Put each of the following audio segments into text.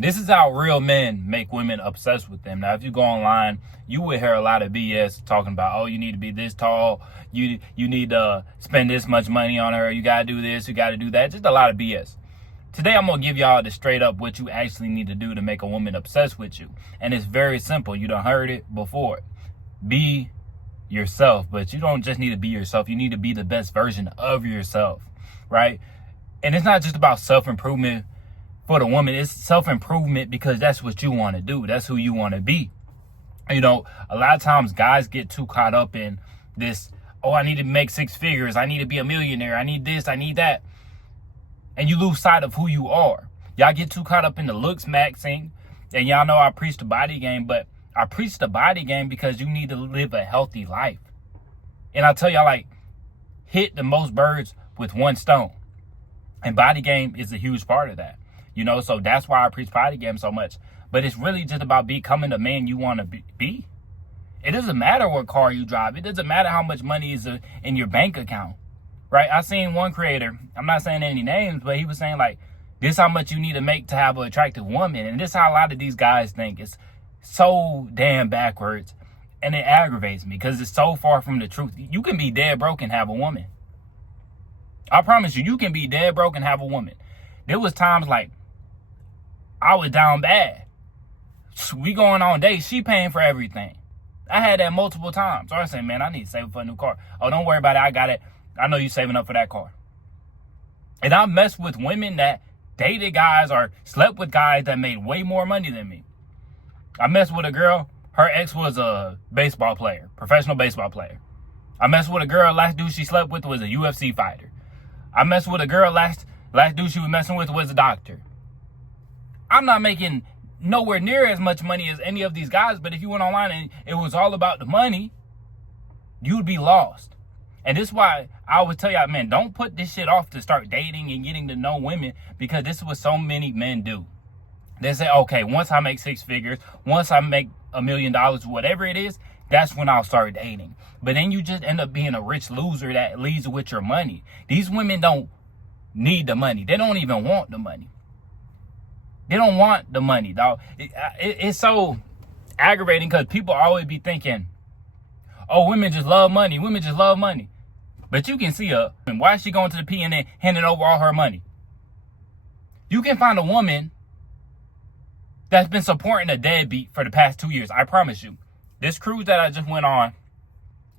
This is how real men make women obsessed with them. Now, if you go online, you will hear a lot of BS talking about, oh, you need to be this tall. You need to spend this much money on her. You got to do this. You got to do that. Just a lot of BS. Today, I'm going to give y'all the straight up what you actually need to do to make a woman obsessed with you. And it's very simple. You done heard it before. Be yourself. But you don't just need to be yourself. You need to be the best version of yourself, right? And it's not just about self-improvement for the woman. It's self-improvement because that's what you want to do. That's who you want to be. You know, a lot of times guys get too caught up in this, oh, I need to make 6 figures. I need to be a millionaire. I need this. I need that. And you lose sight of who you are. Y'all get too caught up in the looks maxing. And y'all know I preach the body game, but I preach the body game because you need to live a healthy life. And I tell y'all, like, hit the most birds with one stone. And body game is a huge part of that. You know, so that's why I preach body game so much. But it's really just about becoming the man you want to be. It doesn't matter what car you drive. It doesn't matter how much money is in your bank account. Right? I seen one creator, I'm not saying any names, but he was saying, like, this is how much you need to make to have an attractive woman. And this is how a lot of these guys think. It's so damn backwards. And it aggravates me because it's so far from the truth. You can be dead broke and have a woman. I promise you, you can be dead broke and have a woman. There was times like I was down bad. We going on dates. She paying for everything. I had that multiple times. So I said, man, I need to save for a new car. Oh, don't worry about it. I got it. I know you're saving up for that car. And I messed with women that dated guys or slept with guys that made way more money than me. I messed with a girl. Her ex was a baseball player, professional baseball player. I messed with a girl. Last dude she slept with was a UFC fighter. I messed with a girl. Last dude she was messing with was a doctor. I'm not making nowhere near as much money as any of these guys, but if you went online and it was all about the money, you'd be lost. And this is why I would tell y'all, man, don't put this shit off to start dating and getting to know women, because this is what so many men do. They say, okay, once I make 6 figures, once I make $1 million, whatever it is, that's when I'll start dating. But then you just end up being a rich loser that leaves with your money. These women don't need the money. They don't even want the money. They don't want the money, dog. It's so aggravating because people always be thinking, oh, women just love money. Women just love money. But you can see her. Why is she going to the P and then handing over all her money? You can find a woman that's been supporting a deadbeat for the past 2 years. I promise you. This cruise that I just went on,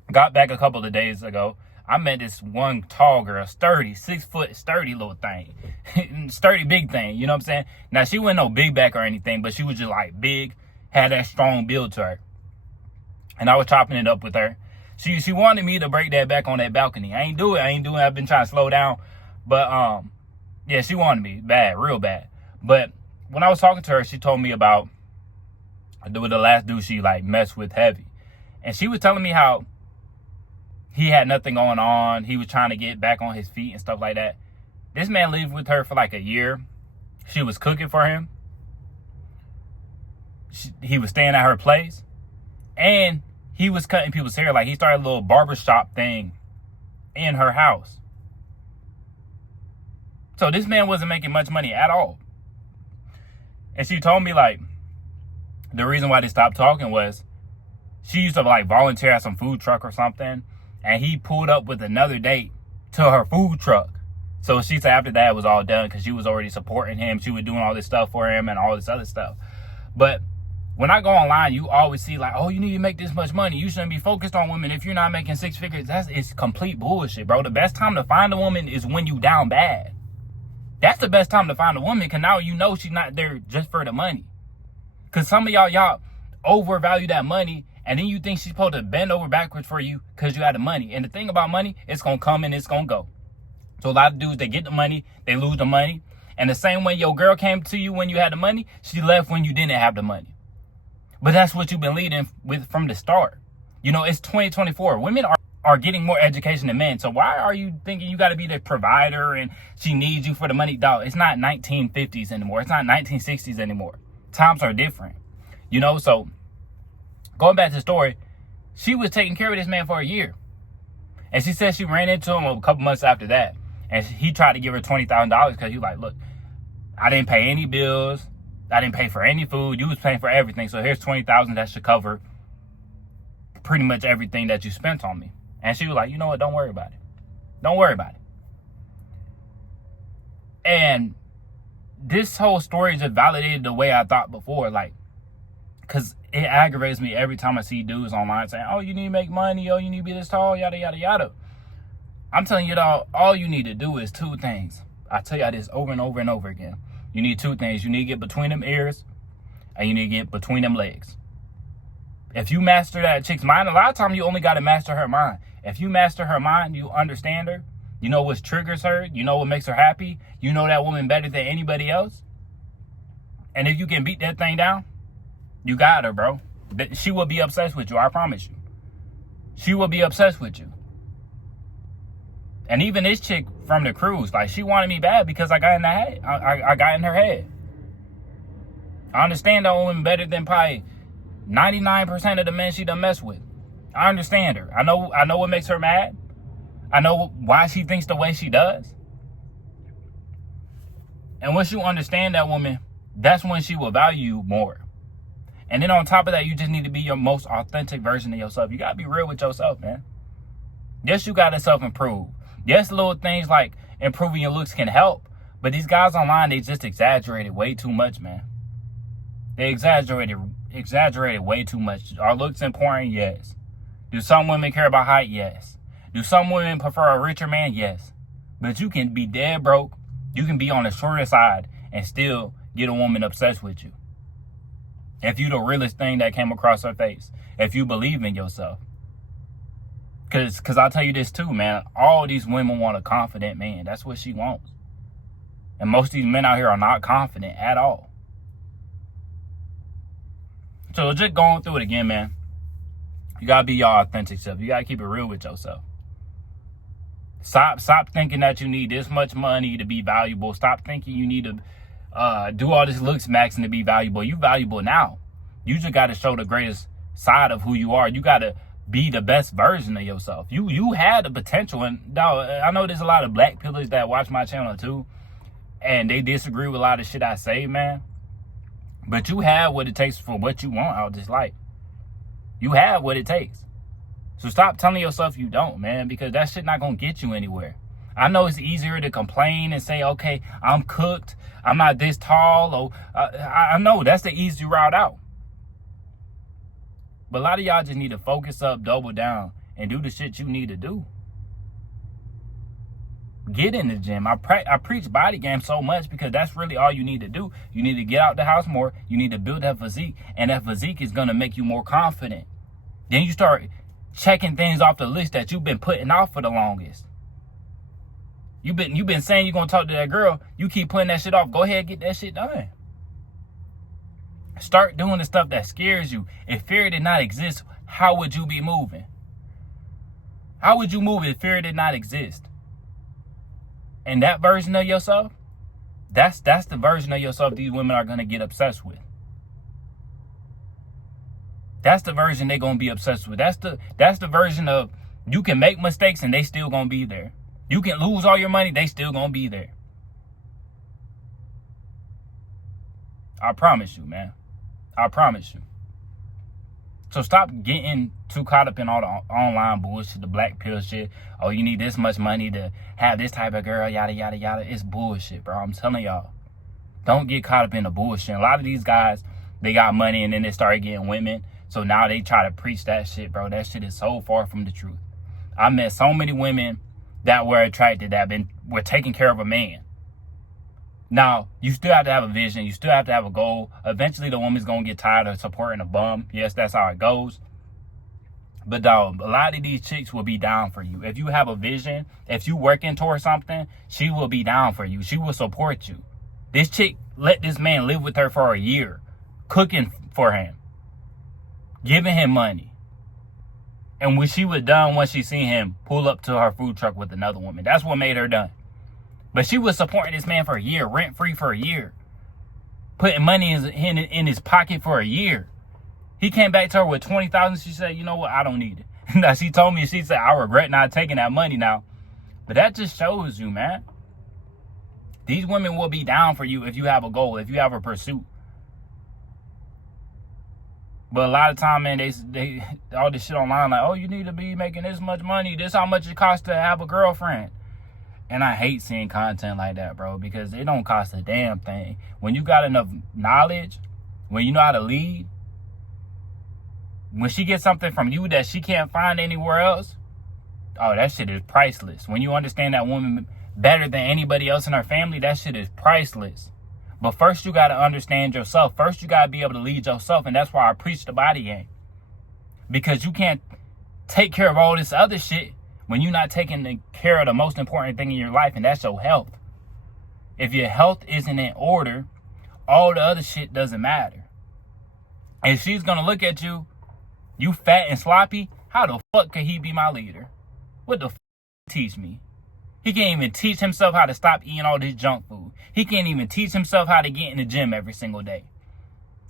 got back a couple of days ago. I met this one tall girl, sturdy, 6 foot, sturdy little thing. Sturdy big thing, you know what I'm saying? Now, she wasn't no big back or anything, but she was just like big, had that strong build to her. And I was chopping it up with her. She wanted me to break that back on that balcony. I ain't do it. I've been trying to slow down. But, yeah, she wanted me bad, real bad. But when I was talking to her, she told me about the last dude she, like, messed with heavy. And she was telling me how he had nothing going on. He was trying to get back on his feet and stuff like that. This man lived with her for like a year. She was cooking for him. He was staying at her place. And he was cutting people's hair. Like, he started a little barbershop thing in her house. So this man wasn't making much money at all. And she told me, like, the reason why they stopped talking was she used to, like, volunteer at some food truck or something. And he pulled up with another date to her food truck. So she said after that it was all done because she was already supporting him. She was doing all this stuff for him and all this other stuff. But when I go online, you always see like, oh, you need to make this much money. You shouldn't be focused on women if you're not making 6 figures. It's complete bullshit, bro. The best time to find a woman is when you down bad. That's the best time to find a woman, because now you know she's not there just for the money. Because some of y'all overvalue that money, and then you think she's supposed to bend over backwards for you because you had the money. And the thing about money, it's going to come and it's going to go. So a lot of dudes, they get the money, they lose the money. And the same way your girl came to you when you had the money, she left when you didn't have the money. But that's what you've been leading with from the start. You know, it's 2024. Women are getting more education than men. So why are you thinking you got to be the provider and she needs you for the money? Dog, it's not 1950s anymore. It's not 1960s anymore. Times are different. You know, so going back to the story, she was taking care of this man for a year. And she said she ran into him a couple months after that. And he tried to give her $20,000 because he was like, look, I didn't pay any bills. I didn't pay for any food. You was paying for everything. So here's $20,000 that should cover pretty much everything that you spent on me. And she was like, you know what? Don't worry about it. Don't worry about it. And this whole story just validated the way I thought before. Like, because it aggravates me every time I see dudes online saying, oh, you need to make money. Oh, you need to be this tall, yada, yada, yada. I'm telling you, all you need to do is two things. I tell you this over and over and over again. You need two things. You need to get between them ears, and you need to get between them legs. If you master that chick's mind, a lot of times you only got to master her mind. If you master her mind, you understand her. You know what triggers her. You know what makes her happy. You know that woman better than anybody else. And if you can beat that thing down, you got her, bro. She will be obsessed with you. I promise you. She will be obsessed with you. And even this chick from the cruise, like, she wanted me bad because I got in the head. I got in her head. I understand that woman better than probably 99% of the men she done messed with. I understand her. I know what makes her mad. I know why she thinks the way she does. And once you understand that woman, that's when she will value you more. And then on top of that, you just need to be your most authentic version of yourself. You got to be real with yourself, man. Yes, you got to self-improve. Yes, little things like improving your looks can help. But these guys online, they just exaggerated way too much, man. They exaggerated way too much. Are looks important? Yes. Do some women care about height? Yes. Do some women prefer a richer man? Yes. But you can be dead broke. You can be on the shorter side and still get a woman obsessed with you. If you the realest thing that came across her face. If you believe in yourself. Because I'll tell you this too, man. All these women want a confident man. That's what she wants. And most of these men out here are not confident at all. So just going through it again, man. You got to be your authentic self. You got to keep it real with yourself. Stop thinking that you need this much money to be valuable. Stop thinking you need to do all this looks maxing to be valuable. You valuable now. You just got to show the greatest side of who you are. You got to be the best version of yourself. You had the potential. And dog, I know there's a lot of black pillars that watch my channel too. And they disagree with a lot of shit I say, man. But you have what it takes for what you want out of this life. You have what it takes. So stop telling yourself you don't, man, because that shit not going to get you anywhere. I know it's easier to complain and say, okay, I'm cooked. I'm not this tall. Or I know that's the easy route out. But a lot of y'all just need to focus up, double down, and do the shit you need to do. Get in the gym. I preach body game so much because that's really all you need to do. You need to get out the house more. You need to build that physique. And that physique is going to make you more confident. Then you start checking things off the list that you've been putting off for the longest. You've been saying you're going to talk to that girl. You keep putting that shit off. Go ahead and get that shit done. Start doing the stuff that scares you. If fear did not exist, how would you be moving? How would you move if fear did not exist? And that version of yourself, that's the version of yourself these women are going to get obsessed with. That's the version they're going to be obsessed with. That's the version of you can make mistakes and they still going to be there. You can lose all your money, they still going to be there. I promise you, man. I promise you. So stop getting too caught up in all the online bullshit, the black pill shit. Oh, you need this much money to have this type of girl, yada, yada, yada. It's bullshit, bro. I'm telling y'all. Don't get caught up in the bullshit. A lot of these guys, they got money and then they start getting women. So now they try to preach that shit, bro. That shit is so far from the truth. I met so many women that were attracted, that were taking care of a man. Now, you still have to have a vision. You still have to have a goal. Eventually, the woman's going to get tired of supporting a bum. Yes, that's how it goes. But, dog, a lot of these chicks will be down for you. If you have a vision, if you working towards something, she will be down for you. She will support you. This chick let this man live with her for a year, cooking for him, giving him money. And when she was done, once she seen him pull up to her food truck with another woman, that's what made her done. But she was supporting this man for a year, rent-free for a year. Putting money in his pocket for a year. He came back to her with $20,000. She said, you know what? I don't need it. Now, she told me, she said, I regret not taking that money now. But that just shows you, man. These women will be down for you if you have a goal, if you have a pursuit. But a lot of time, man, they all this shit online, like, oh, you need to be making this much money. This how much it costs to have a girlfriend. And I hate seeing content like that, bro, because it don't cost a damn thing. When you got enough knowledge, when you know how to lead, when she gets something from you that she can't find anywhere else, oh, that shit is priceless. When you understand that woman better than anybody else in her family, that shit is priceless. But first, you got to understand yourself. First, you got to be able to lead yourself. And that's why I preach the body game. Because you can't take care of all this other shit when you're not taking care of the most important thing in your life, and that's your health. If your health isn't in order, all the other shit doesn't matter. If she's going to look at you, you fat and sloppy, how the fuck can he be my leader? What the fuck teach me? He can't even teach himself how to stop eating all this junk food. He can't even teach himself how to get in the gym every single day.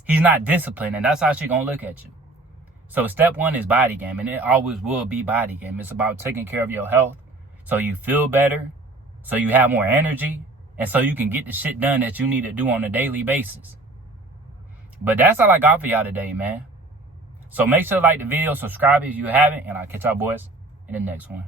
He's not disciplined, and that's how she's going to look at you. So step one is body game, and it always will be body game. It's about taking care of your health so you feel better, so you have more energy, and so you can get the shit done that you need to do on a daily basis. But that's all I got for y'all today, man. So make sure to like the video, subscribe if you haven't, and I'll catch y'all boys in the next one.